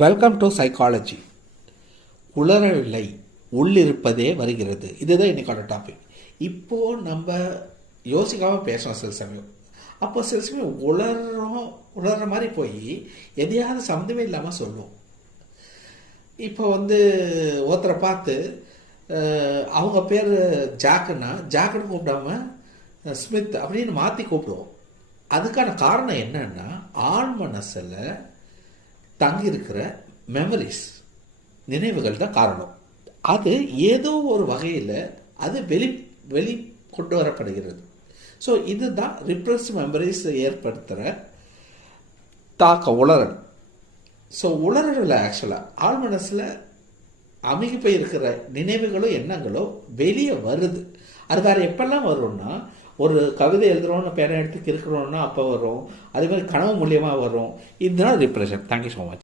Welcome to psychology. உளறவில்லை, உள்ளிருப்பதே வருகிறது. இதுதான் இன்னைக்கான டாபிக். இப்போது நம்ம யோசிக்காமல் பேசுகிறோம் சில சமயம். அப்போ சில சமயம் உளற மாதிரி போய் எதையாவது சம்மந்தமே இல்லாமல் சொல்லுவோம். இப்போ ஒருத்தரை பார்த்து அவங்க பேர் ஜாக்குன்னு கூப்பிடாம ஸ்மித் அப்படின்னு மாற்றி கூப்பிடுவோம். அதுக்கான காரணம் என்னன்னா, ஆழ் மனசில் தங்கியிருக்கிற மெமரிஸ், நினைவுகள் தான் காரணம். அது ஏதோ ஒரு வகையில் அது வெளி கொண்டு வரப்படுகிறது. ஸோ இதுதான் ரிப்ரஸ் மெமரிஸ் ஏற்படுத்துகிற உளறல். ஸோ உளறலில் ஆக்சுவலாக ஆழ் மனசில் அமுகி போய் இருக்கிற நினைவுகளோ எண்ணங்களோ வெளியே வருது. அது வேறு எப்பெல்லாம் வரும்னா, ஒரு கவிதை எழுதுகிறோன்னு பேரை எடுத்து இருக்கிறோன்னா அப்போ வரும். அதே மாதிரி கனவு மூலியமாக வரும். இதுதான் ரிப்ரெஷன். Thank you so much.